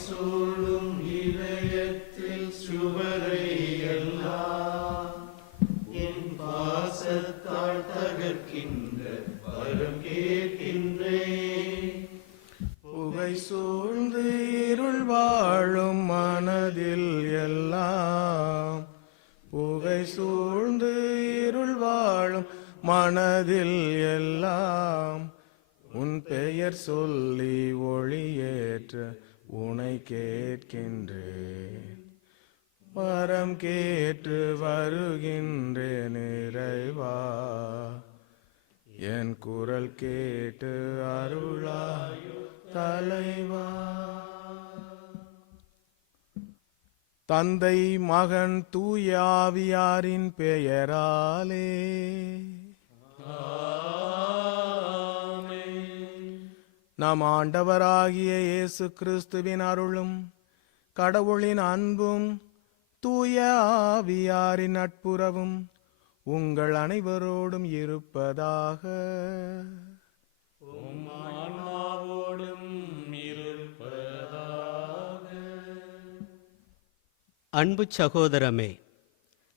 சூழும் இதயத்தில் சுவரை எல்லாம் என் பாசத்தால் தகர்க்கின்ற வரம் கேட்கின்றேன். புகை சூழ்ந்து இருள் வாழும் மனதில் எல்லாம், புகை சூழ்ந்து இருள் வாழும் மனதில் எல்லாம், உன் பெயர் சொல்லி ஒளியேற்ற உனை கேட்கின்றேன். வரம் கேட்டு வருகின்றேன் இறைவா, என் குரல் கேட்டு அருளாயோ தலைவா. தந்தை மகன் தூய ஆவியாரின் பெயராலே நம் ஆண்டவராகிய இயேசு கிறிஸ்துவின் அருளும் கடவுளின் அன்பும் தூய ஆவியாரின் நட்புறவும் உங்கள் அனைவரோடும் இருப்பதாக. அன்பு சகோதரமே,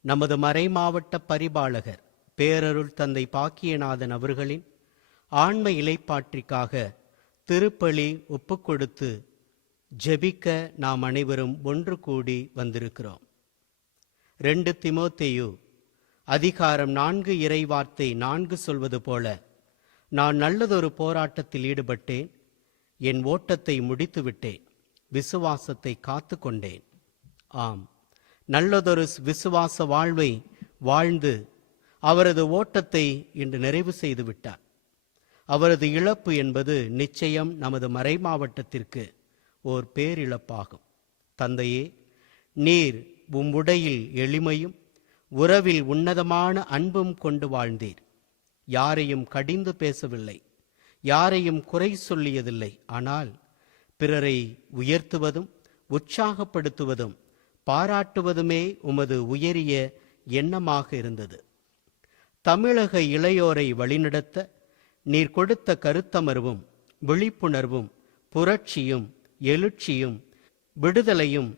நமது மறைமாவட்ட பரிபாலகர் பேரருள் தந்தை பாக்கியநாதன் அவர்களின் ஆன்ம இலைப்பாற்றிக்காக திருப்பலி ஒப்புக்கொடுத்து ஜெபிக்க நாம் அனைவரும் ஒன்று கூடி வந்திருக்கிறோம். 2 தீமோத்தேயு அதிகாரம் 4 இறைவார்த்தை 4 சொல்வது போல, நான் நல்லதொரு போராட்டத்தில் ஈடுபட்டேன், என் ஓட்டத்தை முடித்து விட்டேன், விசுவாசத்தை காத்து கொண்டேன். ஆம், நல்லதொரு விசுவாச வாழ்வை வாழ்ந்து அவரது ஓட்டத்தை இன்று நிறைவு செய்து விட்டார். அவரது இழப்பு என்பது நிச்சயம் நமது மறைமாவட்டத்திற்கு ஓர் பேரிழப்பாகும். தந்தையே, நீர் உம்முடையில் எளிமையும் உறவில் உன்னதமான அன்பும் கொண்டு வாழ்ந்தீர். யாரையும் கடிந்து பேசவில்லை, யாரையும் குறை சொல்லியதில்லை. ஆனால் பிறரை உயர்த்துவதும் உற்சாகப்படுத்துவதும் பாராட்டுவதுமே உமது உயரிய எண்ணமாக இருந்தது. தமிழக இளையோரை வழிநடத்த நீர் கொடுத்த கருத்தமர்வும் விழிப்புணர்வும் புரட்சியும் எழுச்சியும் விடுதலையும்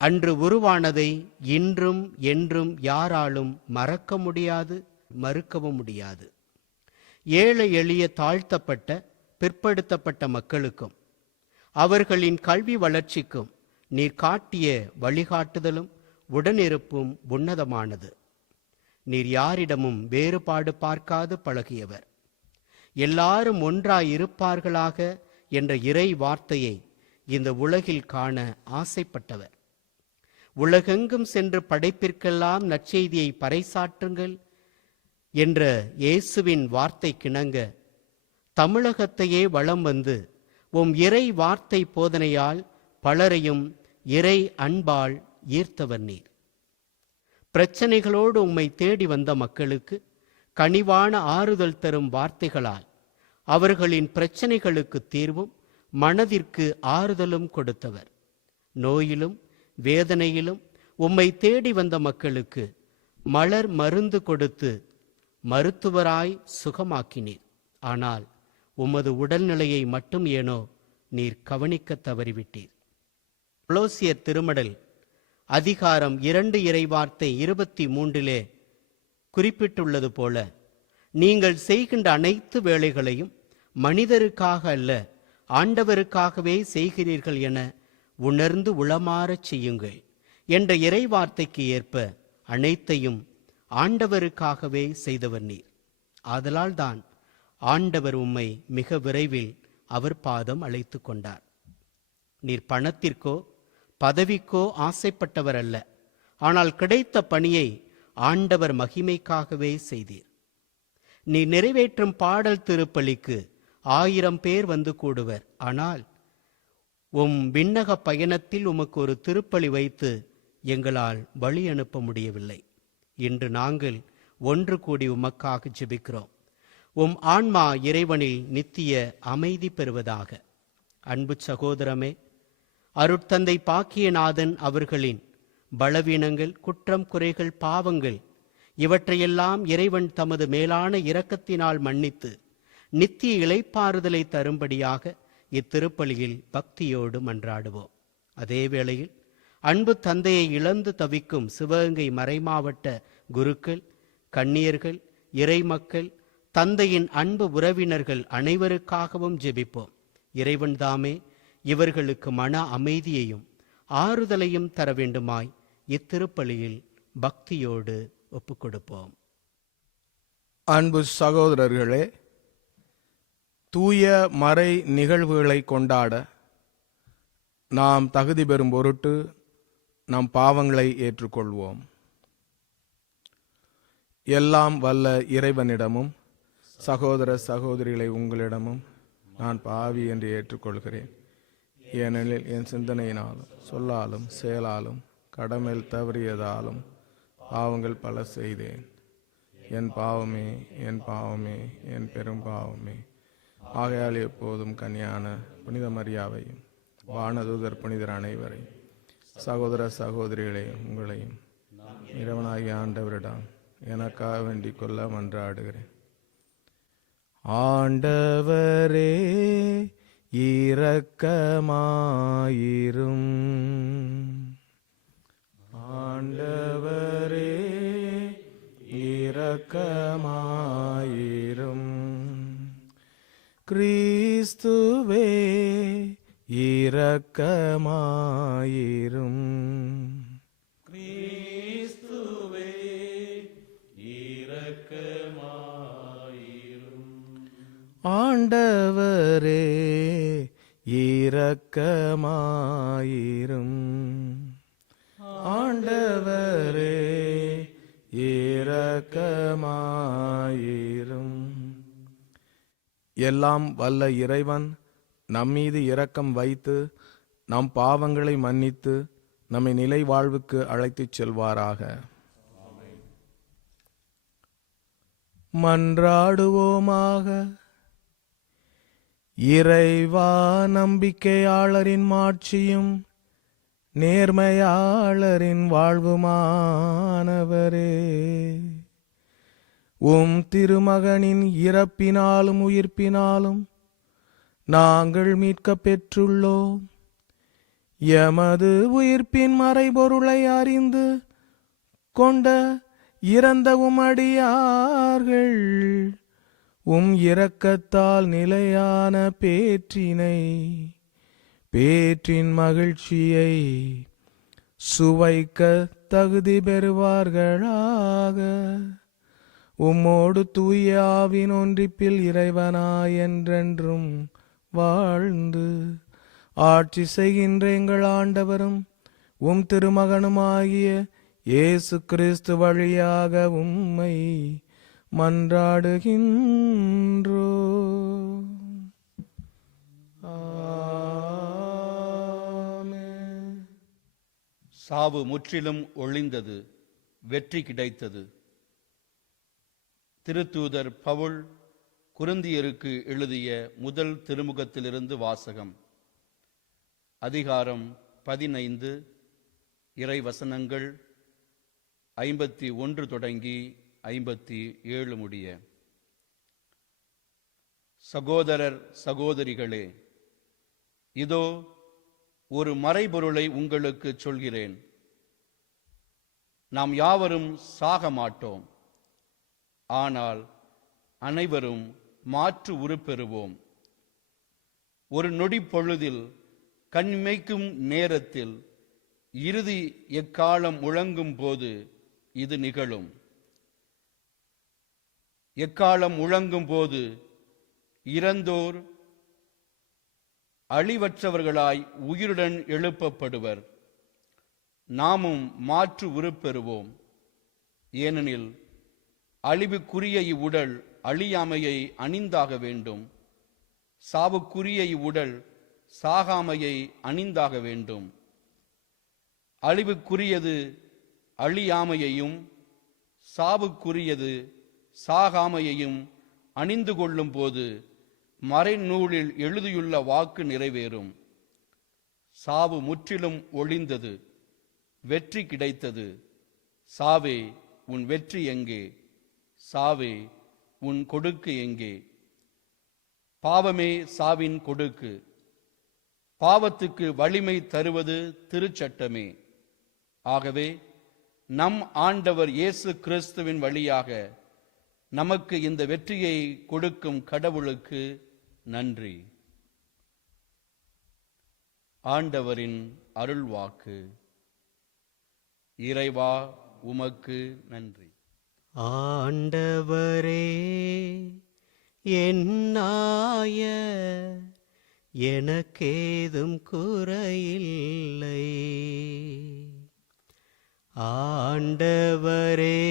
அன்று உருவானதை இன்றும் என்றும் யாராலும் மறக்க முடியாது, மறுக்கவும் முடியாது. ஏழை எளிய தாழ்த்தப்பட்ட பிற்படுத்தப்பட்ட மக்களுக்கும் அவர்களின் கல்வி வளர்ச்சிக்கும் நீர் காட்டிய வழிகாட்டுதலும் உடனிருப்பும் உன்னதமானது. நீர் யாரிடமும் வேறுபாடு பார்க்காது பழகியவர். எல்லாரும் ஒன்றாயிருப்பார்களாக என்ற இறை வார்த்தையை இந்த உலகில் காண ஆசைப்பட்டவர். உலகெங்கும் சென்று படைப்பிற்கெல்லாம் நற்செய்தியை பறைசாற்றுங்கள் என்ற இயேசுவின் வார்த்தைக்கிணங்க தமிழகத்தையே வலம் வந்து உம் இறை வார்த்தை போதனையால் பலரையும் இறை அன்பால் ஈர்த்தவர் நீர். பிரச்சனைகளோடு உம்மை தேடி வந்த மக்களுக்கு கனிவான ஆறுதல் தரும் வார்த்தைகளால் அவர்களின் பிரச்சனைகளுக்கு தீர்வும் மனதிற்கு ஆறுதலும் கொடுத்தவர். நோயிலும் வேதனையிலும் உம்மை தேடி வந்த மக்களுக்கு மலர் மருந்து கொடுத்து மருத்துவராய் சுகமாக்கினீர். ஆனால் உமது உடல்நிலையை மட்டும் ஏனோ நீர் கவனிக்க தவறிவிட்டீர். கொலோசியர் திருமடல் அதிகாரம் 2 இறைவார்த்தை 23 குறிப்பிட்டுள்ளது போல, நீங்கள் செய்கின்ற அனைத்து வேலைகளையும் மனிதருக்காக அல்ல ஆண்டவருக்காகவே செய்கிறீர்கள் என உணர்ந்து உளமாறச் செய்யுங்கள் என்ற இறைவார்த்தைக்கு ஏற்ப அனைத்தையும் ஆண்டவருக்காகவே செய்தவர் நீர். ஆதலால் தான் ஆண்டவர் உம்மை மிக விரைவில் அவர் பாதம் அழைத்து கொண்டார். நீர் பணத்திற்கோ பதவிக்கோ ஆசைப்பட்டவர் அல்ல, ஆனால் கிடைத்த பணியை ஆண்டவர் மகிமைக்காகவே செய்தீர். நீ நிறைவேற்றும் பாடல் திருப்பலிக்கு 1000 பேர் வந்து கூடுவர். ஆனால் உம் விண்ணக பயணத்தில் உமக்கு ஒரு திருப்பலி வைத்து எங்களால் வழி அனுப்ப முடியவில்லை. இன்று நாங்கள் ஒன்று கூடி உமக்காக ஜெபிக்கிறோம். உம் ஆன்மா இறைவனில் நித்திய அமைதி பெறுவதாக. அன்பு சகோதரமே, அருட்தந்தை பாக்கியநாதன் அவர்களின் பலவீனங்கள், குற்றம், குறைகள், பாவங்கள் இவற்றையெல்லாம் இறைவன் தமது மேலான இரக்கத்தினால் மன்னித்து நித்திய இளைப்பாறுதலை தரும்படியாக இத்திருப்பலியில் பக்தியோடு மன்றாடுவோம். அதே வேளையில் அன்பு தந்தையை இழந்து தவிக்கும் சிவகங்கை மறைமாவட்ட குருக்கள், கன்னியர்கள், இறைமக்கள், தந்தையின் அன்பு உறவினர்கள் அனைவருக்காகவும் ஜெபிப்போம். இறைவன் தாமே இவர்களுக்கு மன அமைதியையும் ஆறுதலையும் தர வேண்டுமாய் இத்திருப்பலியில் பக்தியோடு ஒப்புக்கொடுப்போம். அன்பு சகோதரர்களே, தூய மறை நிகழ்வுகளை கொண்டாட நாம் தகுதி பெறும் பொருட்டு நம் பாவங்களை ஏற்றுக்கொள்வோம். எல்லாம் வல்ல இறைவனிடமும் சகோதர சகோதரிகளை உங்களிடமும் நான் பாவி என்று ஏற்றுக்கொள்கிறேன். ஏனெனில் என் சிந்தனையினாலும் சொல்லாலும் செயலாலும் கடமையில் தவறியதாலும் பாவங்கள் பல செய்தேன். என் பாவமே, என் பாவமே, என் பெரும் பாவமே. ஆகையால் எப்போதும் கன்னியான புனித மரியாவையும் வானதூதர் புனிதர் அனைவரையும் சகோதர சகோதரிகளை உங்களையும் இறைவனாகிய ஆண்டவரிடம் எனக்காக வேண்டிக் கொள்ள மன்றாடுகிறேன். ஆண்டவரே இரக்கமாயிரும். ஆண்டவரே இரக்கமாயிரும். கிறிஸ்துவே இரக்கமாயிரும். கிறிஸ்துவே இரக்கமாயிரும். ஆண்டவரே இரக்கமாயிரும். ஆண்டவரே இரக்கமாயிரும். எல்லாம் வல்ல இறைவன் நம்மீது இரக்கம் வைத்து நம் பாவங்களை மன்னித்து நம்மை நிலை வாழ்வுக்கு அழைத்துச் செல்வாராக. மன்றாடுவோமாக. இறைவா, நம்பிக்கையாளரின் மாட்சியும் நேர்மையாளரின் வாழ்வுமானவரே, உம் திருமகனின் இறப்பினாலும் உயிர்ப்பினாலும் நாங்கள் மீட்கப் பெற்றுள்ளோம். எமது உயிர்ப்பின் மறைபொருளை அறிந்து கொண்ட இறந்த உமடியார்கள் உம் இரக்கத்தால் நிலையான பேற்றின் மகிழ்ச்சியை சுவைக்க தகுதி பெறுவார்களாக. உம்மோடு தூய ஆவின் ஒன்றிப்பில் இறைவனாய் என்றென்றும் வாழ்ந்து ஆட்சி செய்கின்ற எங்கள் ஆண்டவரும் உம் திருமகனுமாகிய இயேசு கிறிஸ்து வழியாக உம்மை மன்றாடுகின்றோ. ஆமென். சாவு முற்றிலும் ஒழிந்தது, வெற்றி கிடைத்தது. திருத்தூதர் பவுல் குருந்தியருக்கு எழுதிய முதல் திருமுகத்திலிருந்து வாசகம். அதிகாரம் 15, இறைவசனங்கள் 51 தொடங்கி 57 முடிய. சகோதரர் சகோதரிகளே, இதோ ஒரு மறைபொருளை உங்களுக்கு சொல்கிறேன். நாம் யாவரும் சாக மாட்டோம், ஆனால் அனைவரும் மாற்று உருப்பெறுவோம். ஒரு நொடி பொழுதில், கண்மைக்கும் நேரத்தில், இறுதி எக்காலம் முழங்கும் போது இது நிகழும். எக்காலம் முழங்கும் போது இறந்தோர் அழிவற்றவர்களாய் உயிருடன் எழுப்பப்படுவர். நாமும் மாற்று உருப்பெறுவோம். ஏனெனில் அழிவுக்குரிய இவ்வுடல் அழியாமையை அணிந்தாக வேண்டும், சாவுக்குரிய இவ்வுடல் சாகாமையை அணிந்தாக வேண்டும். அழிவுக்குரியது அழியாமையையும் சாவுக்குரியது சாகாமையையும் அணிந்து கொள்ளும் போது மறைநூலில் எழுதியுள்ள வாக்கு நிறைவேறும். சாவு முற்றிலும் ஒழிந்தது, வெற்றி கிடைத்தது. சாவே, உன் வெற்றி எங்கே? சாவே, உன் கொடுக்கு எங்கே? பாவமே சாவின் கொடுக்கு. பாவத்துக்கு வலிமை தருவது திருச்சட்டமே. ஆகவே நம் ஆண்டவர் இயேசு கிறிஸ்துவின் வழியாக நமக்கு இந்த வெற்றியை கொடுக்கும் கடவுளுக்கு நன்றி. ஆண்டவரின் அருள்வாக்கு. இறைவா உமக்கு நன்றி. ஆண்டவரே என்னாய எனக்கேதும் குறையில்லை. ஆண்டவரே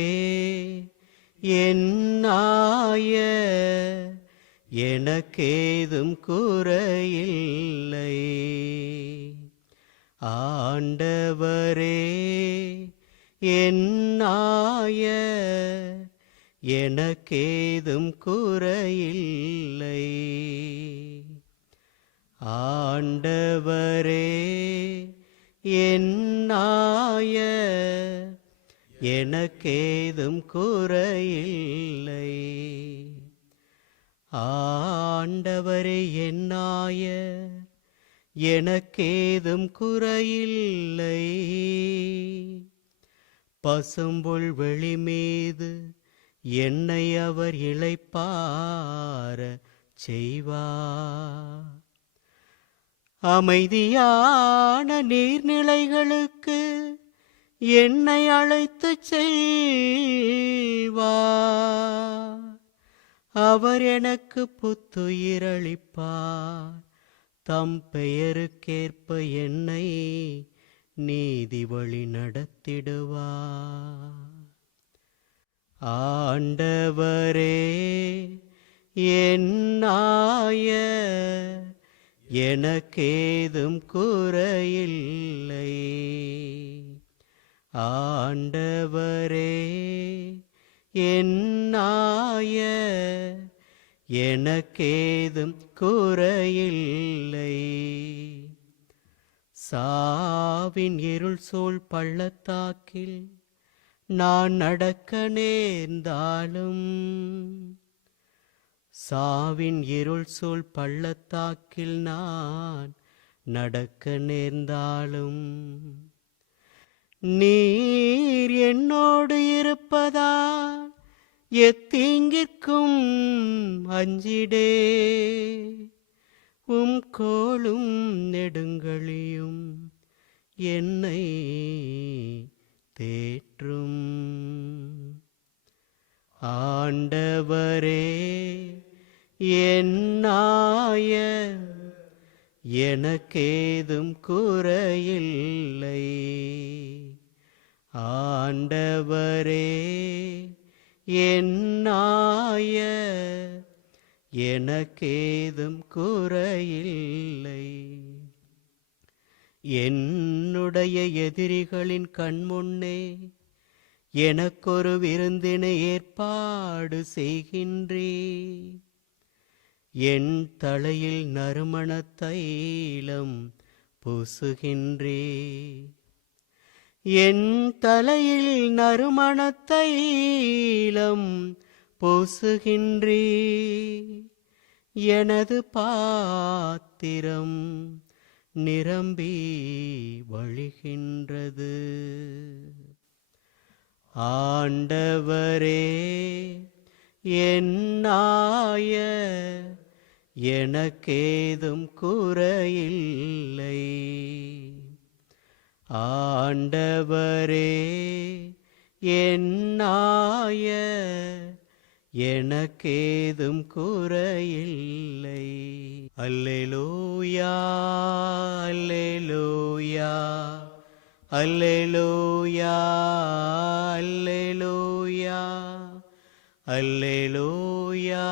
என்னாய எனக்கேதும் குறையில்லை. ஆண்டவரே என்னாய எனக்கேதும் குறையில்லை. ஆண்டவரே என்னாய எனக்கேதும் குறையில்லை. ஆண்டவரே என்னாய எனக்கேதும் குறையில்லை. பசும்புல் வெளி மீது என்னை அவர் இளைப்பார செய்வார். அமைதியான நீர்நிலைகளுக்கு என்னை அழைத்துச் செல்வார். அவர் எனக்கு புத்துயிரளிப்பார். தம் பெயருக்கேற்ப என்னை நீதி வழி நடத்திடுவார். ஆண்டவரே என்னாய எனக்கேதும் குறையில்லை. ஆண்டவரே என்னாய எனக்கேதும் குறையில்லை. சாவின் இருள் சூழ் பள்ளத்தாக்கில் நான் நடக்க நேர்ந்தாலும், சாவின் இருள் சூழ் பள்ளத்தாக்கில் நான் நடக்க நேர்ந்தாலும், நீர் என்னோடு இருப்பதால் எத்தீங்கிற்கும் அஞ்சிடே. உம் கோலும் நெடுங்கழியும் என்னை தேற்றும். ஆண்டவரே என்னாய எனக்கேதும் குறையில்லை. ஆண்டவரே என்னாய எனக்கேதும் குறையில்லை. என்னுடைய எதிரிகளின் கண்முன்னே எனக்கொரு விருந்தினை ஏற்பாடு செய்கின்றே. என் தலையில் நறுமண தைலம் பூசுகின்றே. என் தலையில் நறுமண தைலம் பூசுகின்றே. எனது பாத்திரம் நிரம்பி வழிகின்றது. ஆண்டவரே என்னாய எனக்கேதும் குறையில்லை. ஆண்டவரே என்னாய எனக்கேதும் குறையில்லை. அல்லேலூயா அல்லேலூயா அல்லேலூயா அல்லேலூயா அல்லேலூயா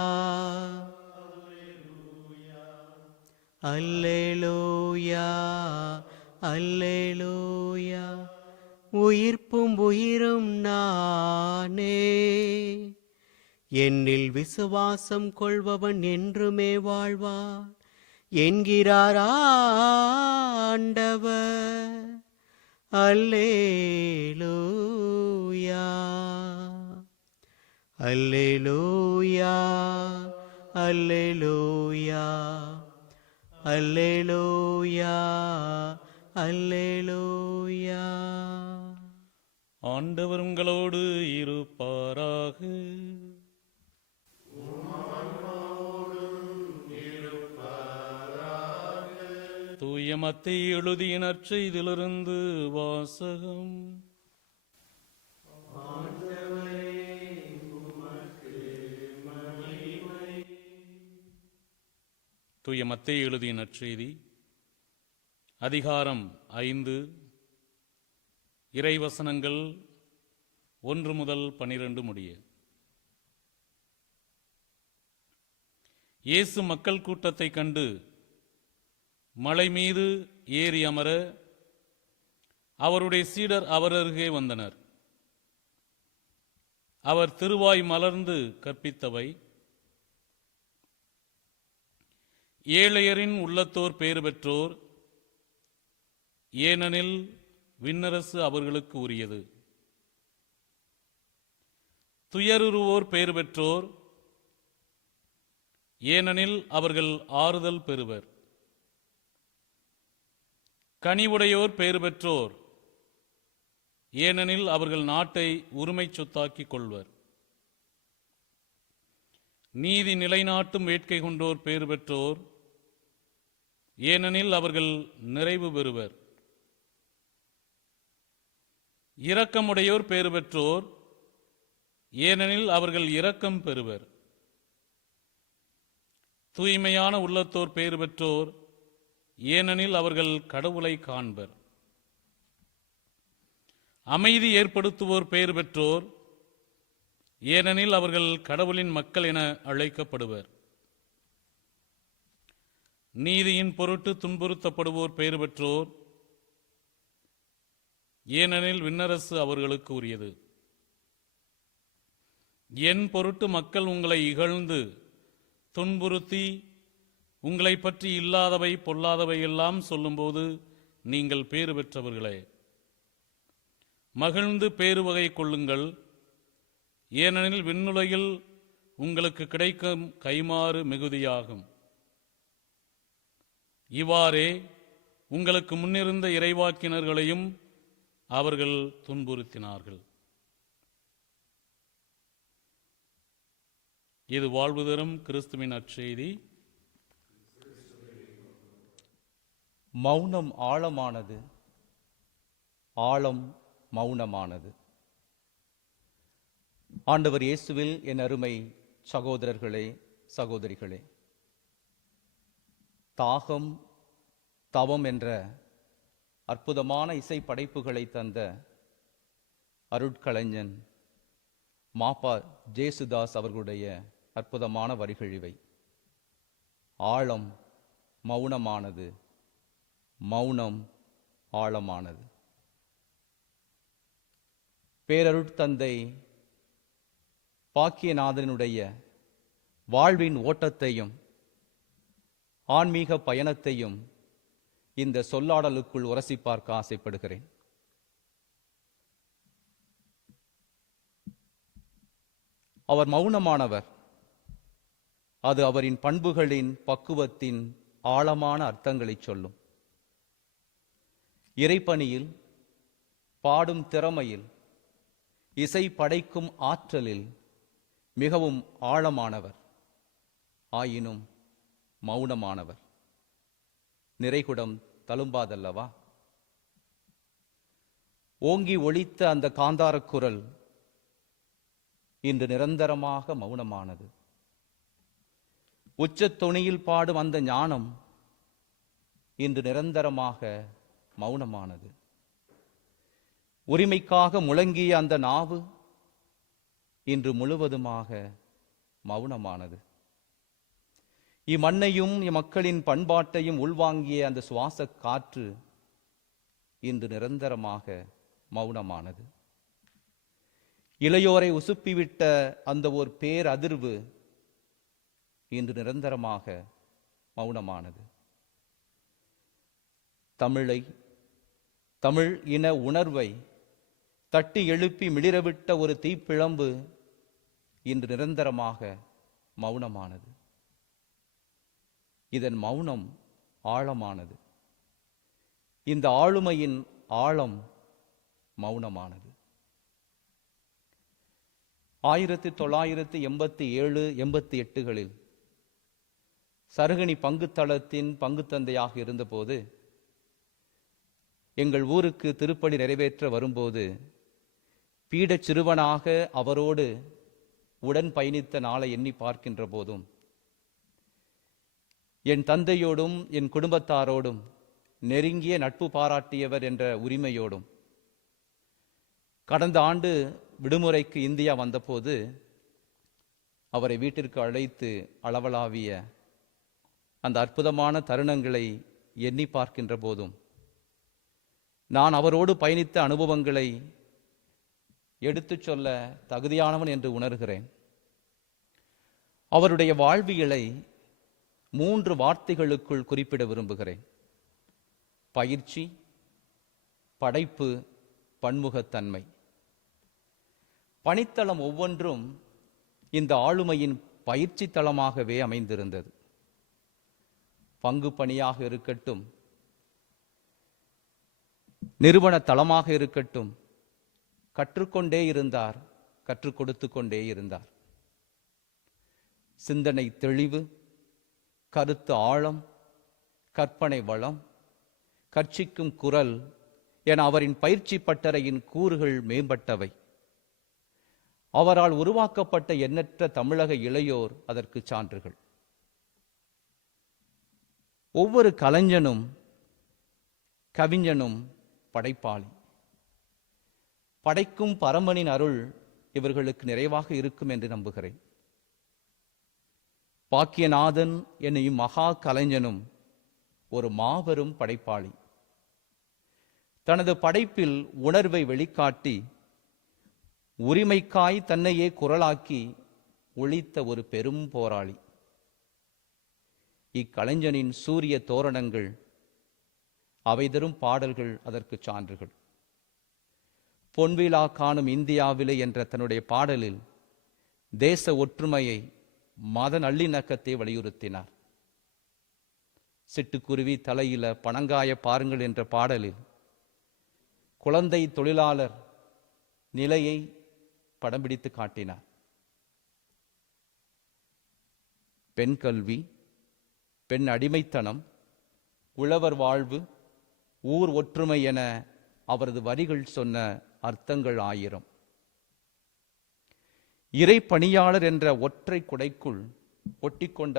அல்லேலூயா அல்லேலூயா. உயிர்ப்பும் உயிரும் நானே, என்னில் விசுவாசம் கொள்பவன் என்றுமே வாழ்வார் என்கிறார் ஆண்டவர். அல்லேலூயா அல்லேலூயா அல்லேலூயா அல்லேலூயா அல்லேலூயா. ஆண்டவர் உங்களோடு இருப்பாராக. தூய மத்தேயு எழுதிய நற்செய்தியிலிருந்து வாசகம். தூய மத்தேயு எழுதிய நற்செய்தி அதிகாரம் 5 இறைவசனங்கள் 1 முதல் 12 முடிய. இயேசு மக்கள் கூட்டத்தைக் கண்டு மலை மீது ஏறி அமர அவருடைய சீடர் அவர் அருகே வந்தனர். அவர் திருவாய் மலர்ந்து கற்பித்தவை, ஏழையரின் உள்ளத்தோர் பேறு பெற்றோர், ஏனெனில் விண்ணரசு அவர்களுக்கு உரியது. துயருருவோர் பேறு பெற்றோர், ஏனெனில் அவர்கள் ஆறுதல் பெறுவர். கனிவுடையோர் பேறு பெற்றோர், ஏனெனில் அவர்கள் நாட்டை உரிமை சொத்தாக்கிக் கொள்வர். நீதி நிலைநாட்டும் வேட்கை கொண்டோர் பேறு பெற்றோர், ஏனெனில் அவர்கள் நிறைவு பெறுவர். இரக்கமுடையோர் பேறு பெற்றோர், ஏனெனில் அவர்கள் இரக்கம் பெறுவர். தூய்மையான உள்ளத்தோர் பேறு பெற்றோர், ஏனெனில் அவர்கள் கடவுளை காண்பர். அமைதி ஏற்படுத்துவோர் பேறு பெற்றோர், ஏனெனில் அவர்கள் கடவுளின் மக்கள் என அழைக்கப்படுவர். நீதியின் பொருட்டு துன்புறுத்தப்படுவோர் பேறு பெற்றோர், ஏனெனில் விண்ணரசு அவர்களுக்கு உரியது. என் பொருட்டு மக்கள் உங்களை இகழ்ந்து துன்புறுத்தி உங்களை பற்றி இல்லாதவை பொல்லாதவை எல்லாம் சொல்லும்போது நீங்கள் பேறு பெற்றவர்களே. மகிழ்ந்து பேருவகை கொள்ளுங்கள், ஏனெனில் விண்ணுலகில் உங்களுக்கு கிடைக்கும் கைமாறு மிகுதியாகும். இவ்வாறே உங்களுக்கு முன்னிருந்த இறைவாக்கினர்களையும் அவர்கள் துன்புறுத்தினார்கள். இது வாழ்வு தரும் கிறிஸ்துவின் நற்செய்தி. மௌனம் ஆழமானது, ஆழம் மௌனமானது. ஆண்டவர் இயேசுவில் என் அருமை சகோதரர்களே, சகோதரிகளே, தாகம், தவம் என்ற அற்புதமான இசை படைப்புகளை தந்த அருட்கலைஞன் மாப்பா ஜேசுதாஸ் அவர்களுடைய அற்புதமான வரிகள் இவை. ஆழம் மௌனமானது, மௌனம் ஆழமானது. பேரருட்தந்தை பாக்கியநாதனுடைய வாழ்வின் ஓட்டத்தையும் ஆன்மீக பயணத்தையும் இந்த சொல்லாடலுக்குள் உரசி பார்க்க ஆசைப்படுகிறேன். அவர் மௌனமானவர். அது அவரின் பண்புகளின் பக்குவத்தின் ஆழமான அர்த்தங்களை சொல்லும். இறைப்பணியில், பாடும் திறமையில், இசை படைக்கும் ஆற்றலில் மிகவும் ஆழமானவர். ஆயினும் மௌனமானவர். நிறைகுடம் தழும்பாதல்லவா? ஓங்கி ஒலித்த அந்த காந்தாரக் குரல் இன்று நிரந்தரமாக மௌனமானது. உச்சத்தொனியில் பாடும் அந்த ஞானம் இன்று நிரந்தரமாக மௌனமானது. உரிமைக்காக முழங்கிய அந்த நாவு இன்று முழுவதுமாக மௌனமானது. இம்மண்ணையும் இம்மக்களின் பண்பாட்டையும் உள்வாங்கிய அந்த சுவாச காற்று இன்று நிரந்தரமாக மௌனமானது. இளையோரை உசுப்பிவிட்ட அந்த ஒரு பேரதிர்வு இன்று நிரந்தரமாக மௌனமானது. தமிழை, தமிழ் இன உணர்வை தட்டி எழுப்பி மிளிரவிட்ட ஒரு தீப்பிழம்பு இன்று நிரந்தரமாக மௌனமானது. இதன் மௌனம் ஆழமானது. இந்த ஆளுமையின் ஆழம் மௌனமானது. 1987-88களில் சருகணி பங்குத்தளத்தின் பங்குத்தந்தையாக இருந்தபோது எங்கள் ஊருக்கு திருப்பலி நிறைவேற்ற வரும்போது பீடச் சிறுவனாக அவரோடு உடன் பயணித்த நாளை எண்ணி பார்க்கின்ற போதும் என் தந்தையோடும் என் குடும்பத்தாரோடும் நெருங்கிய நட்பு பாராட்டியவர் என்ற உரிமையோடும் கடந்த ஆண்டு விடுமுறைக்கு இந்தியா வந்தபோது அவரை வீட்டிற்கு அழைத்து அளவலாவிய அந்த அற்புதமான தருணங்களை எண்ணி பார்க்கின்ற போதும் நான் அவரோடு பயணித்த அனுபவங்களை எடுத்துச் சொல்ல தகுதியானவன் என்று உணர்கிறேன். அவருடைய வாழ்வியலை 3 வார்த்தைகளுக்குள் குறிப்பிட விரும்புகிறேன்: பயிற்சி, படைப்பு, பன்முகத்தன்மை. பணித்தளம் ஒவ்வொன்றும் இந்த ஆளுமையின் பயிற்சி தளமாகவே அமைந்திருந்தது. பங்கு பணியாக இருக்கட்டும், நிறுவன தளமாக இருக்கட்டும், கற்றுக்கொண்டே இருந்தார், கற்றுக் கொடுத்து கொண்டே இருந்தார். சிந்தனை தெளிவு, கருத்து ஆழம், கற்பனை வளம், கற்சிக்கும் குரல் என அவரின் பயிற்சி பட்டறையின் கூறுகள் மேம்பட்டவை. அவரால் உருவாக்கப்பட்ட எண்ணற்ற தமிழக இளையோர் அதற்கு சான்றுகள். ஒவ்வொரு கலைஞனும் கவிஞனும் படைப்பாளி. படைக்கும் பரமனின் அருள் இவர்களுக்கு நிறைவாக இருக்கும் என்று நம்புகிறேன். பாக்கியநாதன் என்னும் மகா கலைஞனும் ஒரு மாபெரும் படைப்பாளி. தனது படைப்பில் உணர்வை வெளிக்காட்டி உரிமைக்காய் தன்னையே குரலாக்கி ஒளித்த ஒரு பெரும் போராளி. இக்கலைஞனின் சூரிய தோரணங்கள், அவை தரும் பாடல்கள் அதற்கு சான்றுகள். பொன்விழா காணும் இந்தியாவிலே என்ற தன்னுடைய பாடலில் தேச ஒற்றுமையை, மத நல்லிணக்கத்தை வலியுறுத்தினார். சிட்டுக்குருவி தலையில பனங்காய பாருங்கள் என்ற பாடலில் குழந்தை தொழிலாளர் நிலையை படம் பிடித்து காட்டினார். பெண் கல்வி, பெண் அடிமைத்தனம், உழவர் வாழ்வு, ஊர் ஒற்றுமை என அவரது வரிகள் சொன்ன அர்த்தங்கள் 1000. இறை பணியாளர் என்ற ஒற்றை குடைக்குள் ஒட்டிக்கொண்ட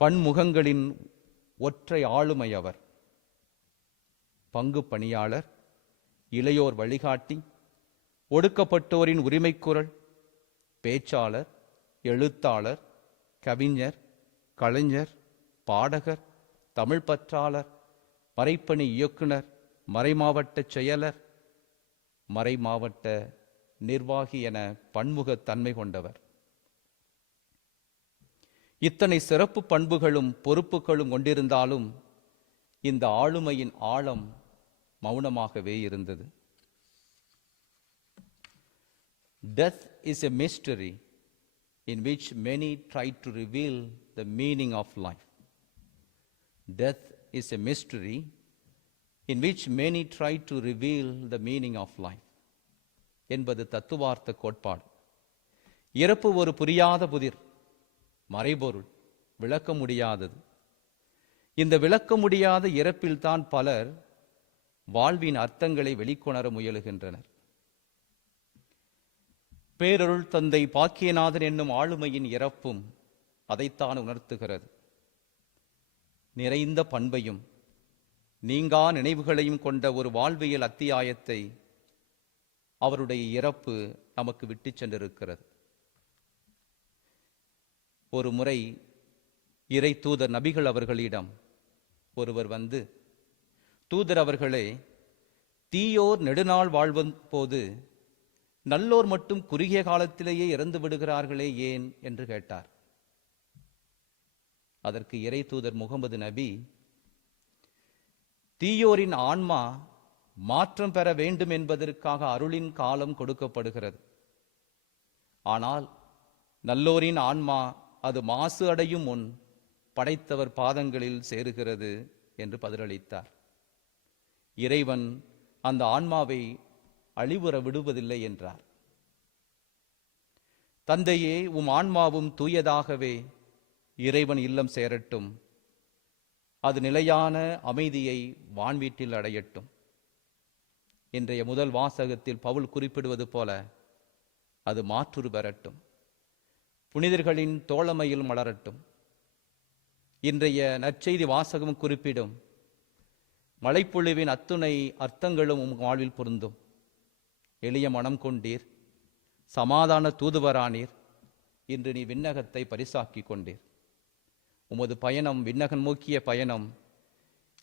பன்முகங்களின் ஒற்றை ஆளுமை அவர். பங்கு பணியாளர், இளையோர் வழிகாட்டி, ஒடுக்கப்பட்டோரின் உரிமை குரல், பேச்சாளர், எழுத்தாளர், கவிஞர், கலைஞர், பாடகர், தமிழ் பற்றாளர், மறைப்பணி இயக்குனர், மறைமாவட்ட செயலர், மறைமாவட்ட நிர்வாகி என பன்முகத்தன்மை கொண்டவர். இத்தனை சிறப்பு பண்புகளும் பொறுப்புகளும் கொண்டிருந்தாலும் இந்த ஆளுமையின் ஆழம் மௌனமாகவே இருந்தது. Death is a mystery in which many try to reveal the meaning of life. Death is a mystery in which many try to reveal the meaning of life. என்பது தத்துவார்த்த கோட்பாடு. இறப்பு ஒரு புரியாத புதிர், மறைபொருள், விளக்க முடியாதது. இந்த விளக்க முடியாத இறப்பில்தான் பலர் வாழ்வின் அர்த்தங்களை வெளிக்கொணர முயலுகின்றனர். பேரருள் தந்தை பாக்கியநாதன் என்னும் ஆளுமையின் இறப்பும் அதைத்தான் உணர்த்துகிறது. நிறைந்த பண்பையும் நீங்கா நினைவுகளையும் கொண்ட ஒரு வாழ்வியல் அத்தியாயத்தை அவருடைய இறப்பு நமக்கு விட்டு சென்றிருக்கிறது. ஒரு முறை இறை தூதர் நபிகள் அவர்களிடம் ஒருவர் வந்து, தூதர் அவர்களே, தீயோர் நெடுநாள் வாழ்வும் போது நல்லோர் மட்டும் குறுகிய காலத்திலேயே இறந்து விடுகிறார்களே ஏன் என்று கேட்டார். அதற்கு இறை தூதர் முகமது நபி, தீயோரின் ஆன்மா மாற்றம் பெற வேண்டும் என்பதற்காக அருளின் காலம் கொடுக்கப்படுகிறது. ஆனால் நல்லோரின் ஆன்மா அது மாசு அடையும் முன் படைத்தவர் பாதங்களில் சேருகிறது என்று பதிலளித்தார். இறைவன் அந்த ஆன்மாவை அழிவுற விடுவதில்லை என்றார். தந்தையே, உம் ஆன்மாவும் தூயதாகவே இறைவன் இல்லம் சேரட்டும். அது நிலையான அமைதியை வான்வீட்டில் அடையட்டும். இன்றைய முதல் வாசகத்தில் பவுல் குறிப்பிடுவது போல அது மாற்றுரு பெறட்டும். புனிதர்களின் தோழமையில் மலரட்டும். இன்றைய நற்செய்தி வாசகம் குறிப்பிடும் மழைப்பொழிவின் அத்துணை அர்த்தங்களும் உம் வாழ்வில் பொருந்தும். எளிய மனம் கொண்டீர், சமாதான தூதுவரானீர், இன்று நீ விண்ணகத்தை பரிசாக்கி கொண்டீர். உமது பயணம் விண்ணகன் நோக்கிய பயணம்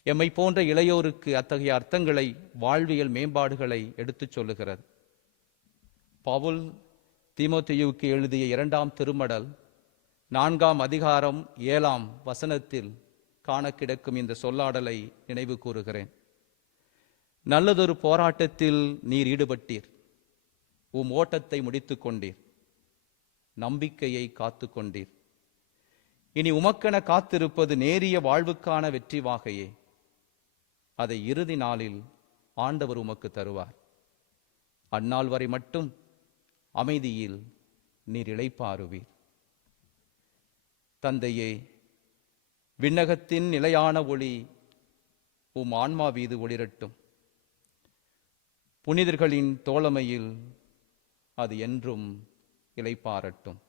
எம்மை போன்ற இளையோருக்கு அத்தகைய அர்த்தங்களை, வாழ்வியல் மேம்பாடுகளை எடுத்துச் சொல்லுகிறது. பவுல் தீமோத்தேயுவுக்கு எழுதிய 2ஆம் திருமடல் 4ஆம் அதிகாரம் 7ஆம் வசனத்தில் காண கிடக்கும் இந்த சொல்லாடலை நினைவு கூறுகிறேன். நல்லதொரு போராட்டத்தில் நீர் ஈடுபட்டீர், உம் ஓட்டத்தை முடித்து கொண்டீர், நம்பிக்கையை காத்து கொண்டீர். இனி உமக்கென காத்திருப்பது நேரிய வாழ்வுக்கான வெற்றி வாகையே. அதை இறுதி நாளில் ஆண்டவர் உமக்கு தருவார். அந்நாள் வரை மட்டும் அமைதியில் நீர் இளைப்பாறுவீர். தந்தையே, விண்ணகத்தின் நிலையான ஒளி உம் ஆன்மா மீது ஒளிரட்டும். புனிதர்களின் தோழமையில் அது என்றும் இளைப்பாறட்டும்.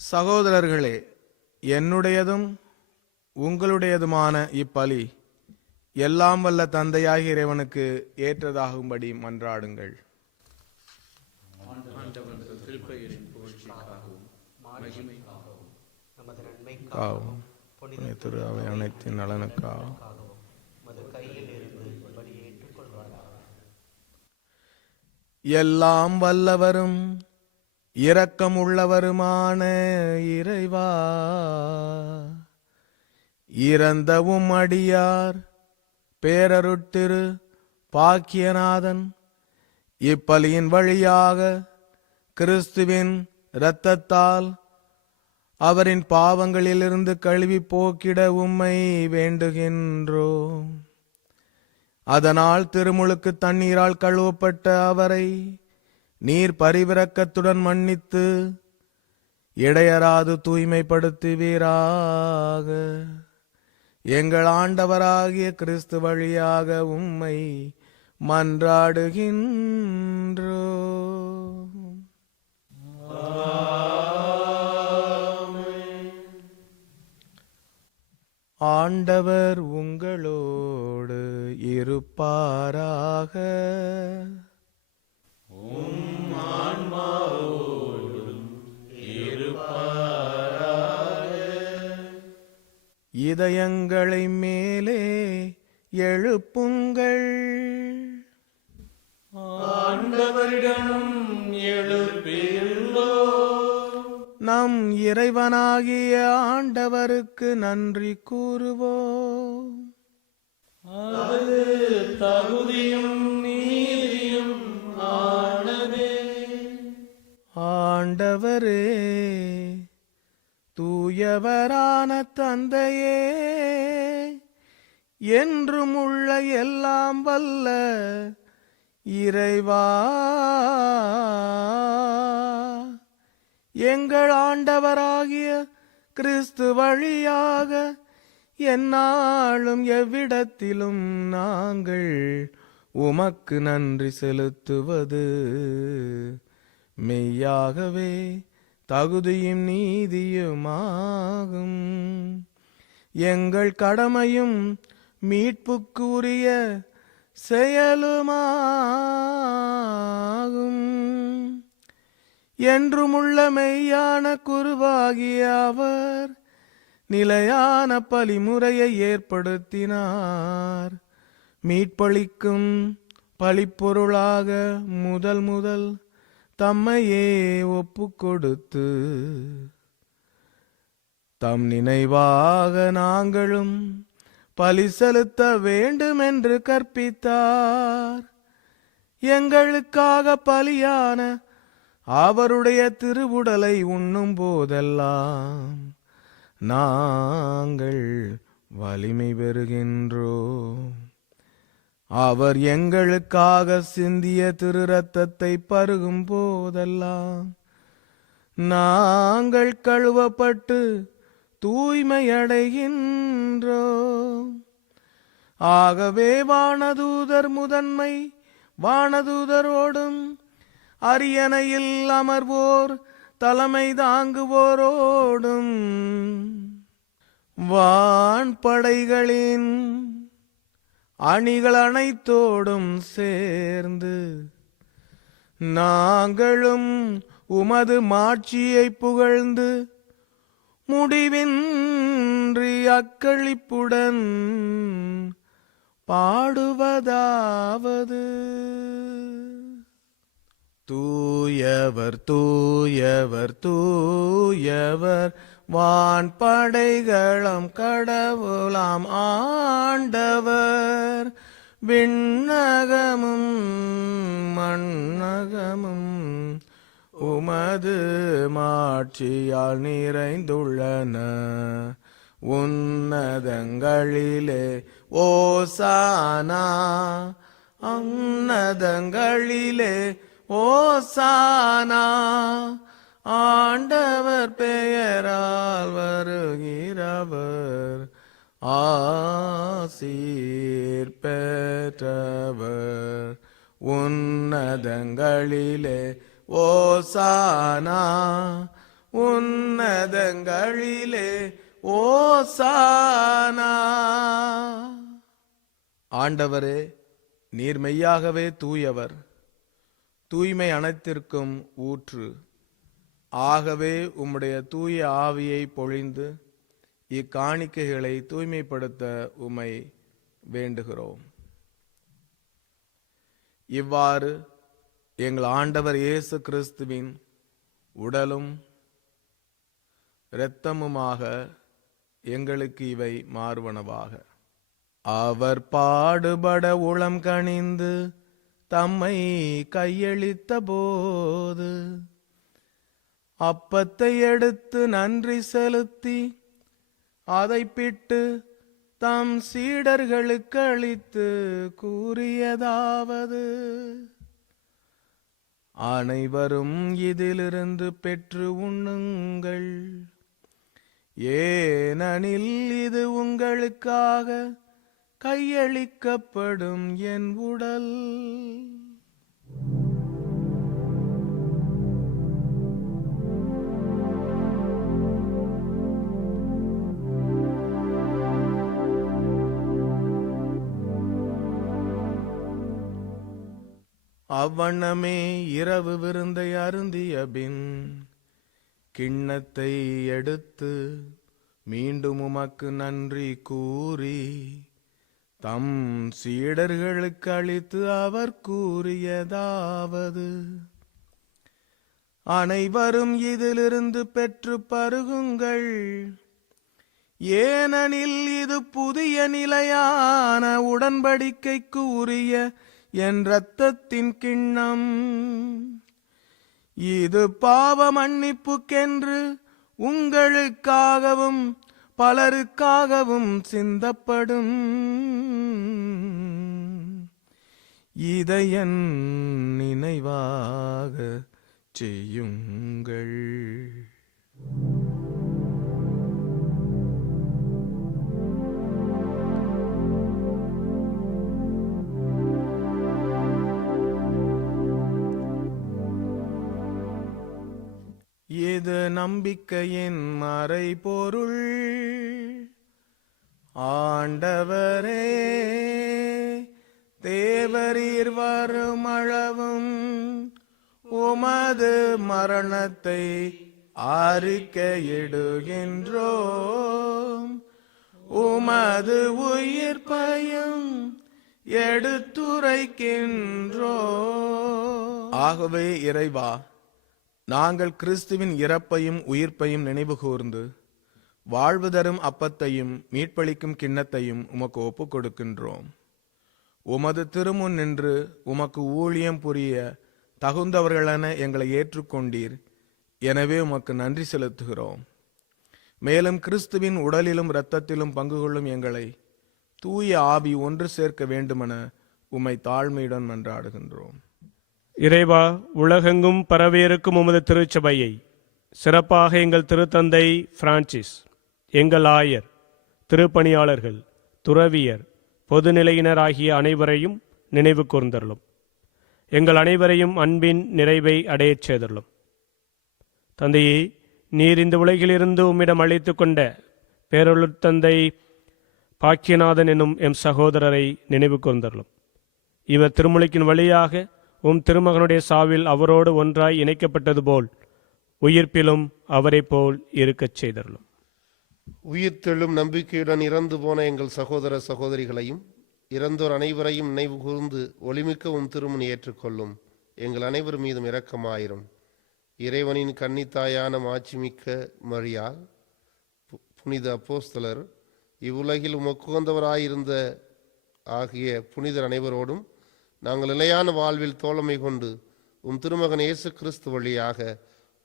சகோதரர்களே, என்னுடையதும் உங்களுடையதுமான இப்பலி எல்லாம் வல்ல தந்தையாகிய இறைவனுக்கு ஏற்றதாகும்படி மன்றாடுங்கள். திரு அவை அனைத்தின் நலனுக்காகவும் எல்லாம் வல்லவரும் இரக்கமுள்ளவருமான இறைவா, இறந்தவும் அடியார் பேரருட்திரு பாக்கியநாதன் இப்பலியின் வழியாக கிறிஸ்துவின் இரத்தத்தால் அவரின் பாவங்களிலிருந்து கழுவி போக்கிட உம்மை வேண்டுகின்றோம். அதனால் திருமுழுக்கு தண்ணீரால் கழுவப்பட்ட அவரை நீர் பரிவிரக்கத்துடன் மன்னித்து இடையராது தூய்மைப்படுத்துவீராக. எங்கள் ஆண்டவராகிய கிறிஸ்து வழியாக உம்மை மன்றாடுகின்றோம். ஆண்டவர் உங்களோடு இருப்பாராக. இதயங்களை மேலே எழுப்புங்கள். ஆண்டவரிடம் எழுப்பியுள்ளோம். நம் இறைவனாகிய ஆண்டவருக்கு நன்றி கூறுவோம். அது தகுதியும் நீதியும் ஆனதே. ஆண்டவரே, தூயவரான தந்தையே, என்றும் உள்ள எல்லாம் வல்ல இறைவா, எங்கள் ஆண்டவராகிய கிறிஸ்து வழியாக எந்நாளும் எவ்விடத்திலும் நாங்கள் உமக்கு நன்றி செலுத்துவது மெய்யாகவே தகுதியும் நீதியுமாகும். எங்கள் கடமையும் மீட்புக்குரிய செயலுமாகும். என்றுமுள்ள மெய்யான குருவாகிய அவர் நிலையான பலிமுறையை ஏற்படுத்தினார். மீட்பளிக்கும் பழிப்பொருளாக முதல் தம்மையே ஒப்புக்கொடுத்து தம் நினைவாக நாங்களும் பலி செலுத்த வேண்டுமென்று கற்பித்தார். எங்களுக்காக பலியான அவருடைய திருவுடலை உண்ணும் போதெல்லாம் நாங்கள் வலிமை பெறுகின்றோம். அவர் எங்களுக்காக சிந்திய திரு ரத்தத்தை பருகும் போதெல்லாம் நாங்கள் கழுவப்பட்டு தூய்மையடைகின்றோம். ஆகவே வானதூதர் முதன்மை வானதூதரோடும் அரியணையில் அமர்வோர் தலைமை தாங்குவோரோடும் வான்படைகளின் அணிகள் அனைத்தோடும் சேர்ந்து நாங்களும் உமது மாட்சியை புகழ்ந்து முடிவின்றி அக்களிப்புடன் பாடுவதாவது: தூயவர் தூயவர் தூயவர் வான்படைகளம் கடவுளாம் ஆண்டவர். விண்ணகமும் மண்ணகமும் உமது மாட்சியால் நிறைந்துள்ளன. உன்னதங்களிலே ஓசானா, உன்னதங்களிலே ஓசானா. ஆண்டவர் பெயரால் வருகிறவர் ஆசீர் பெற்றவர். உன்னதங்களிலே ஓசானா, உன்னதங்களிலே ஓசானா. ஆண்டவரே, நீர் மெய்யாகவே தூயவர், தூய்மை அனைத்திற்கும் ஊற்று. ஆகவே உம்முடைய தூய ஆவியை பொழிந்து இக்காணிக்கைகளை தூய்மைப்படுத்த உம்மை வேண்டுகிறோம். இவ்வாறு எங்கள் ஆண்டவர் இயேசு கிறிஸ்துவின் உடலும் இரத்தமுமாக எங்களுக்கு இவை மாறுவனவாக. அவர் பாடுபட உளம் கனிந்து தம்மை கையளித்த போது அப்பத்தை எடுத்து நன்றி செலுத்தி அதை பிட்டு தம் சீடர்களுக்கு அளித்து கூறியதாவது, அனைவரும் இதிலிருந்து பெற்று உண்ணுங்கள், ஏனெனில் இது உங்களுக்காக கையளிக்கப்படும் என் உடல். அவ்வண்ணமே இரவு விருந்தை அருந்திய பின் கிண்ணத்தை எடுத்து மீண்டும் உமக்கு நன்றி கூறி தம் சீடர்களுக்கு அளித்து அவர் கூறியதாவது, அனைவரும் இதிலிருந்து பெற்று பருகுங்கள், ஏனெனில் இது புதிய நிலையான உடன்படிக்கைக்கு உரிய என் இரத்தத்தின் கிண்ணம். இது பாவ மன்னிப்புக்கென்று உங்களுக்காகவும் பலருக்காகவும் சிந்தப்படும். இதை என் நினைவாக செய்யுங்கள். இது நம்பிக்கையின் மறைபொருள். ஆண்டவரே, தேவரீர் வருமளவும் உமது மரணத்தை அறிக்கையிடுகின்றோம், உமது உயிர்ப்பையும் எடுத்துரைக்கின்றோம். ஆகவே இறைவா, நாங்கள் கிறிஸ்துவின் இறப்பையும் உயிர்ப்பையும் நினைவு கூர்ந்து வாழ்வு தரும் அப்பத்தையும் மீட்பளிக்கும் கிண்ணத்தையும் உமக்கு ஒப்புக் கொடுக்கின்றோம். உமது திருமுன் நின்று உமக்கு ஊழியம் புரிய தகுந்தவர்களென எங்களை ஏற்றுக்கொண்டீர். எனவே உமக்கு நன்றி செலுத்துகிறோம். மேலும் கிறிஸ்துவின் உடலிலும் இரத்தத்திலும் பங்கு கொள்ளும் எங்களை தூய ஆவி ஒன்று சேர்க்க வேண்டுமென உம்மை தாழ்மையுடன் மன்றாடுகின்றோம். இறைவா, உலகெங்கும் பரவியிருக்கும் உமது திருச்சபையை, சிறப்பாக எங்கள் திருத்தந்தை பிரான்சிஸ், எங்கள் ஆயர், திருப்பணியாளர்கள், துறவியர், பொதுநிலையினர் ஆகிய அனைவரையும் நினைவு கூர்ந்தருளும். எங்கள் அனைவரையும் அன்பின் நிறைவை அடையச் செய்தருளும். தந்தையே, நீர் இந்த உலகிலிருந்து உம்மிடம் அழைத்து கொண்ட பேரொருள் தந்தை பாக்கியநாதன் என்னும் எம் சகோதரரை நினைவு கூர்ந்தருளும். இவர் திருமுழுக்கின் வழியாக திருமகனுடைய சாவில் அவரோடு ஒன்றாய் இணைக்கப்பட்டது போல் உயிர்ப்பிலும் அவரை போல் இருக்கச் செய்தருளும். உயிர்த்தெழும் நம்பிக்கையுடன் இறந்து போன எங்கள் சகோதர சகோதரிகளையும் இறந்தோர் அனைவரையும் நினைவு கூர்ந்து ஒளிமிக்க திருமுன் ஏற்றுக்கொள்ளும். எங்கள் அனைவர் மீதும் இரக்கமாயிரும். இறைவனின் கன்னித்தாயான மாட்சிமிக்க மரியாள், புனித அப்போஸ்தலர், இவ்வுலகில் உமக்குகந்தவராயிருந்த ஆகிய புனிதர் அனைவரோடும் நாங்கள் நிலையான வாழ்வில் தோழமை கொண்டு திருமகன் இயேசு கிறிஸ்து வழியாக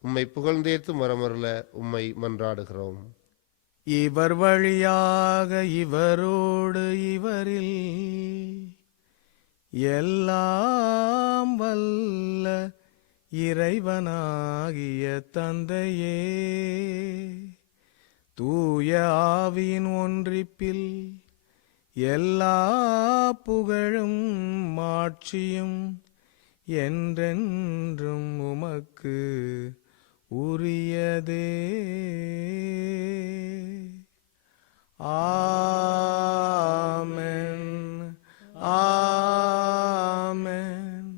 உம்மை புகழ்ந்தேத்து மரமருள உம்மை மன்றாடுகிறோம். இவர் வழியாக இவரோடு இவரில் எல்லாம் வல்ல இறைவனாகிய தந்தையே, தூய ஆவியின் ஒன்றிப்பில் எல்லா புகழும் மாட்சியும் என்றென்றும் உமக்கு உரியதே. ஆமென், ஆமென்,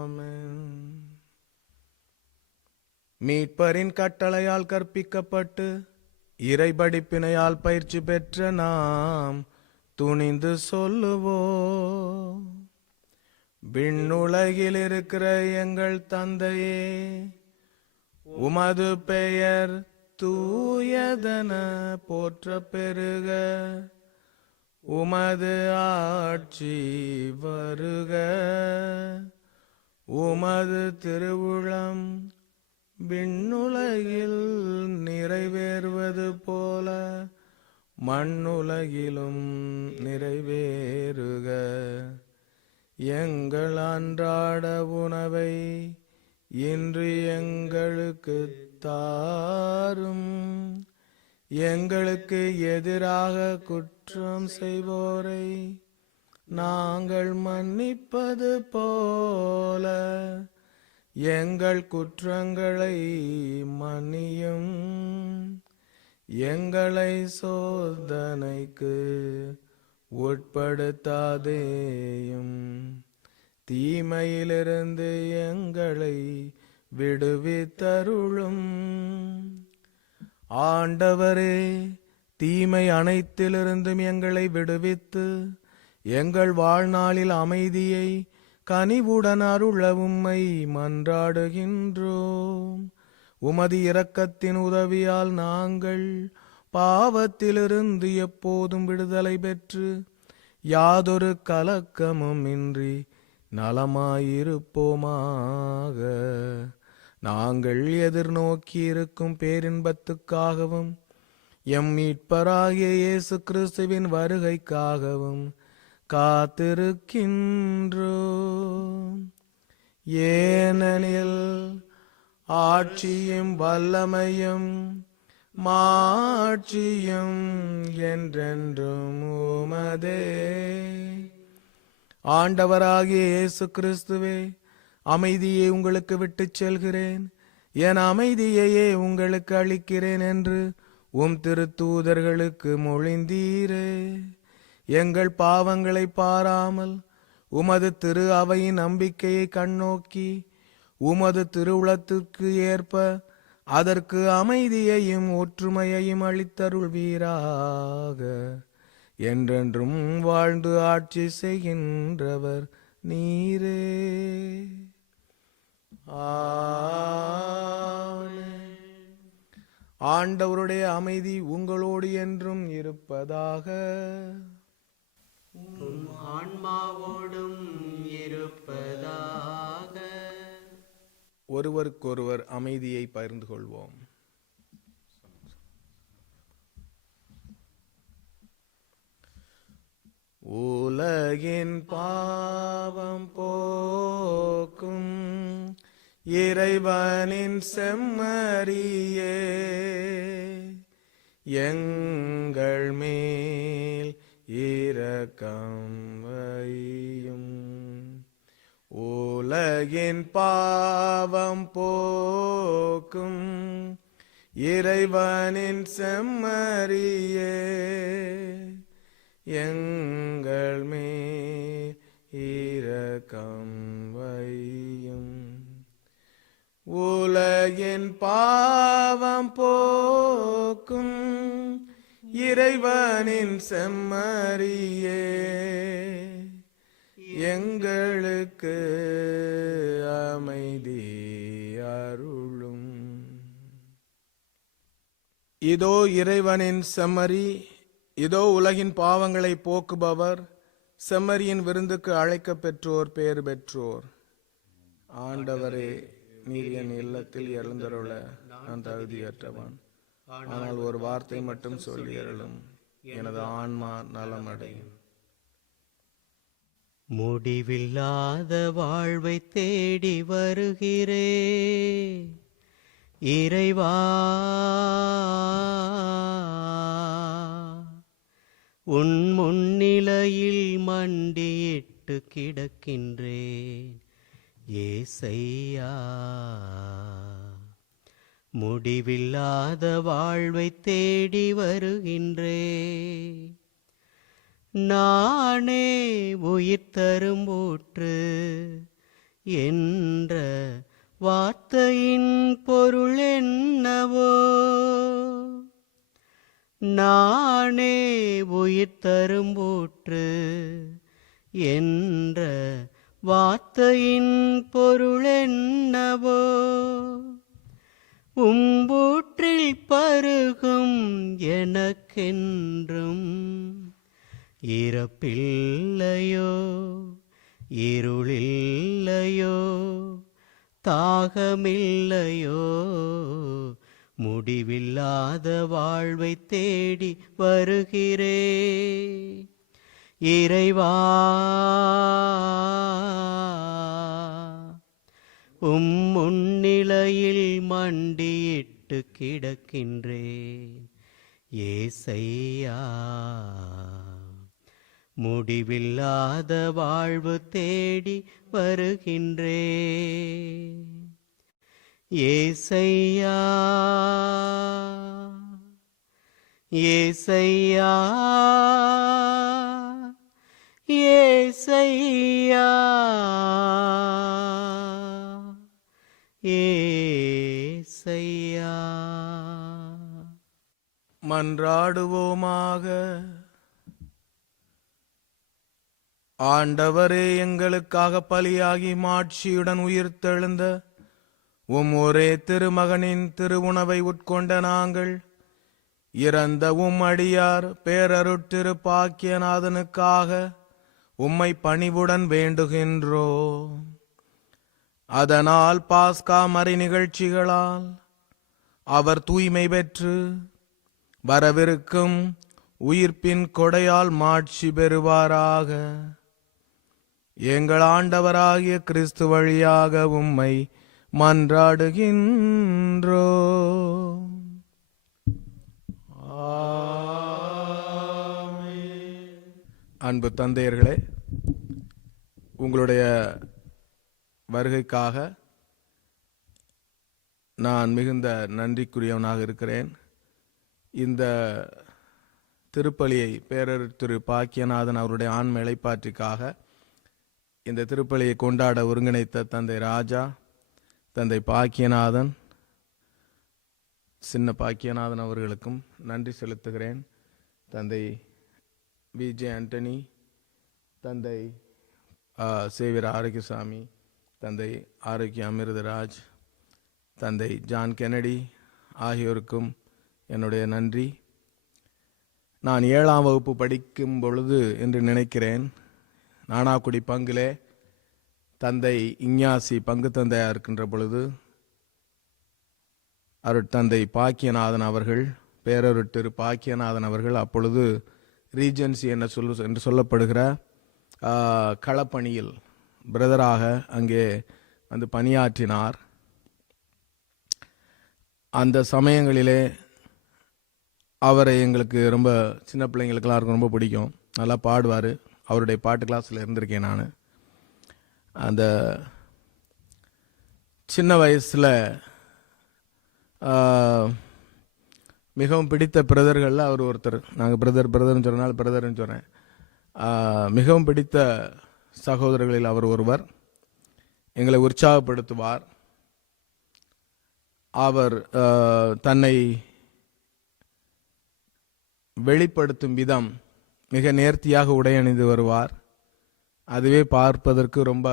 ஆமென். மீட்பரின் கட்டளையால் கற்பிக்கப்பட்டு இறைபடிப்பினையால் பயிற்சி பெற்ற நாம் துணிந்து சொல்லுவோம். விண்ணுலகில் இருக்கிற எங்கள் தந்தையே, உமது பெயர் தூயதென போற்ற பெருக, உமது ஆட்சி வருக, உமது திருவுளம் விண்ணுலகில் நிறைவேறுவது போல மண்ணுலகிலும் நிறைவேறுக. எங்கள் அன்றாட உணவை இன்று எங்களுக்கு தாரும். எங்களுக்கு எதிராக குற்றம் செய்வோரை நாங்கள் மன்னிப்பது போல எங்கள் குற்றங்களை மன்னியும். எங்களை சோதனைக்கு உட்படுத்தாதேயும், தீமையிலிருந்து எங்களை விடுவித்தருளும். ஆண்டவரே, தீமை அனைத்திலிருந்தும் எங்களை விடுவித்து எங்கள் வாழ்நாளில் அமைதியை கனிவுடன் அருள உம்மை மன்றாடுகின்றோம். உமது இரக்கத்தின் உதவியால் நாங்கள் பாவத்திலிருந்து எப்போதும் விடுதலை பெற்று யாதொரு கலக்கமும் இன்றி நலமாயிருப்போமாக. நாங்கள் எதிர்நோக்கி இருக்கும் பேரின்பத்துக்காகவும் எம் மீட்பராகிய இயேசு கிறிஸ்துவின் வருகைக்காகவும் காத்திருக்கின்றோம். ஏனெனில் ஆட்சியும் வல்லமையும் மாட்சியும் என்றென்றும் உமதே. ஆண்டவராகிய இயேசு கிறிஸ்துவே, அமைதியை உங்களுக்கு விட்டுச் செல்கிறேன், என் அமைதியையே உங்களுக்கு அளிக்கிறேன் என்று உம் திருத்தூதர்களுக்கு மொழிந்தீரே. எங்கள் பாவங்களை பாராமல் உமது திரு அவையின் நம்பிக்கையை கண்ணோக்கி உமது திருவுளத்திற்கு ஏற்ப அதற்கு அமைதியையும் ஒற்றுமையையும் அளித்தருள்வீராக. என்றென்றும் வாழ்ந்து ஆட்சி செய்கின்றவர் நீரே. ஆண்டவருடைய அமைதி உங்களோடு என்றும் இருப்பதாக. ஆன்மாவோடும் இருப்பதாக. ஒருவருக்கொருவர் அமைதியை பகிர்ந்து கொள்வோம். உலகின் பாவம் போக்கும் இறைவனின் செம்மறியே, எங்கள் மேல் இரக்கம் வையும். உலகின் பாவம் போக்கும் இறைவனின் செம்மறியே, எங்கள் மேல் இரக்கம் வையும். உலகின் பாவம் போக்கும் இறைவனின் செம்மறியே, எங்களுக்கு அமைதி அருளும். இதோ இறைவனின் செம்மறி, இதோ உலகின் பாவங்களை போக்குபவர். செம்மறியின் விருந்துக்கு அழைக்க பெற்றோர் பேறு பெற்றோர். ஆண்டவரே, நீர் என் இல்லத்தில் எழுந்தருள நான் தகுதியற்றவன். ஆனால் ஒரு வார்த்தை மட்டும் சொல்லி அருளும், எனது ஆன்மா நலமடையும். முடிவில்லாத வாழ்வை தேடி வருகிறே இறைவா, உன் முன்னிலையில் மண்டியிட்டு கிடக்கின்றேன் ஏசையா. முடிவில்லாத வாழ்வை தேடி வருகின்றேன். நானே உயிர் தரும் ஊற்று என்ற வார்த்தையின் பொருள் என்னவோ? நானே உயிர் தரும் ஊற்று என்ற வார்த்தையின் பொருள் என்னவோ? உம்பூற்றில் பருகும் எனக்கென்றும் இறப்பில்லையோ? இருளில்லையோ தாகமில்லையோ முடிவில்லாத வாழ்வை தேடி வருகிறே இறைவா முன்னிலையில் மண்டியிட்டு கிடக்கின்றேன் ஏசையா முடிவில்லாத வாழ்வு தேடி வருகின்றேன் ஏசையா ஏசையா ஏசையா ஏசையா. மன்றாடுவோமாக. ஆண்டவரே, எங்களுக்காக பலியாகி மாட்சியுடன் உயிர்த்தெழுந்த ஒரே திருமகனின் திருவுணவை உட்கொண்ட நாங்கள் இறந்த அடியார் பேரருட்திருப்பாக்கியநாதனுக்காக உம்மை பணிவுடன் வேண்டுகின்றோ. அதனால் பாஸ்கா மறை நிகழ்ச்சிகளால் அவர் தூய்மை பெற்று வரவிருக்கும் உயிர்ப்பின் கொடையால் மாட்சி பெறுவாராக. எங்கள் ஆண்டவராகிய கிறிஸ்து வழியாக உம்மை மன்றாடுகின்றோ. அன்பு தந்தையர்களே, உங்களுடைய வருகைக்காக நான் மிகுந்த நன்றிக்குரியவனாக இருக்கிறேன். இந்த திருப்பலியை பேரர் திரு பாக்கியநாதன் அவருடைய ஆன்ம இளைப்பாற்றிக்காக இந்த திருப்பலியை கொண்டாட ஒருங்கிணைத்த தந்தை ராஜா, தந்தை பாக்கியநாதன், சின்ன பாக்கியநாதன் அவர்களுக்கும் நன்றி செலுத்துகிறேன். தந்தை விஜே ஆண்டனி, தந்தை சேவியர் ஆரோக்கியசாமி, தந்தை ஆரோக்கிய அமிர்தராஜ், தந்தை ஜான் கென்னடி ஆகியோருக்கும் என்னுடைய நன்றி. நான் 7ஆம் வகுப்பு படிக்கும் பொழுது என்று நினைக்கிறேன், நானாக்குடி பங்கிலே தந்தை இஞ்ஞாசி பங்கு தந்தையாக இருக்கின்ற பொழுது அருட்தந்தை பாக்கியநாதன் அவர்கள், பேரருட்டிரு பாக்கியநாதன் அவர்கள் அப்பொழுது ரீஜென்சி என்று சொல்லப்படுகிற களப்பணியில் பிரதராக அங்கே வந்து பணியாற்றினார். அந்த சமயங்களிலே அவரை எங்களுக்கு ரொம்ப சின்ன பிள்ளைங்களுக்கெல்லாம் இருக்கும் ரொம்ப பிடிக்கும். நல்லா பாடுவார். அவருடைய பாட்டு கிளாஸில் இருந்திருக்கேன் நான். அந்த சின்ன வயசில் மிகவும் பிடித்த பிரதர்களில் அவர் ஒருத்தர். நாங்கள் பிரதர்னு சொன்னால் பிரதர்னு சொன்னேன். மிகவும் பிடித்த சகோதரர்களில் அவர் ஒருவர். எங்களை உற்சாகப்படுத்துவார். அவர் தன்னை வெளிப்படுத்தும் விதம் மிக நேர்த்தியாக உடையணிந்து வருவார். அதுவே பார்ப்பதற்கு ரொம்ப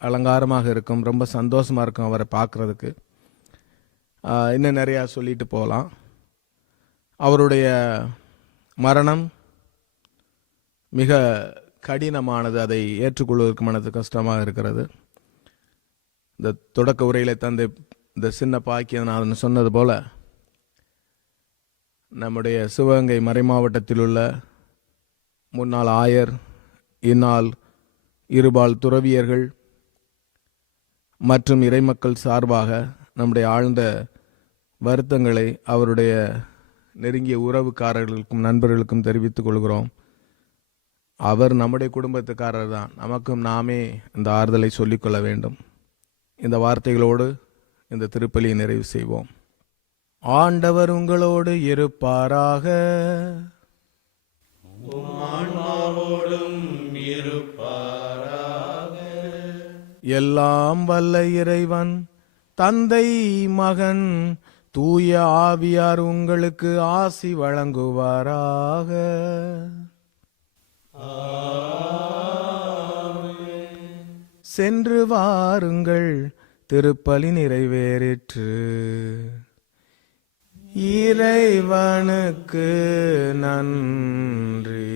அலங்காரமாக இருக்கும், ரொம்ப சந்தோஷமாக இருக்கும் அவரை பார்க்குறதுக்கு. இன்னும் நிறையா சொல்லிட்டு போகலாம். அவருடைய மரணம் மிக கடினமானது, அதை ஏற்றுக்கொள்வதற்கு மனது கஷ்டமாக இருக்கிறது. இந்த தொடக்க உரையில் தந்தை இந்த சின்ன பாக்கியநாதன் சொன்னது போல நம்முடைய சிவகங்கை மறைமாவட்டத்தில் உள்ள முன்னாள் ஆயர், இந்நாள் இருபால் துறவியர்கள் மற்றும் இறைமக்கள் சார்பாக நம்முடைய ஆழ்ந்த வருத்தங்களை அவருடைய நெருங்கிய உறவுக்காரர்களுக்கும் நண்பர்களுக்கும் தெரிவித்துக் கொள்கிறோம். அவர் நம்முடைய குடும்பத்துக்காரர் தான். நமக்கும் நாமே இந்த ஆறுதலை சொல்லிக்கொள்ள வேண்டும். இந்த வார்த்தைகளோடு இந்த திருப்பலியை நிறைவு செய்வோம். ஆண்டவர் உங்களோடு இருப்பாராக. எல்லாம் வல்ல இறைவன் தந்தை, மகன், தூய ஆவியார் உங்களுக்கு ஆசி வழங்குவாராக. சென்று வாருங்கள், திருப்பலி நிறைவேறிற்று. இறைவனுக்கு நன்றி.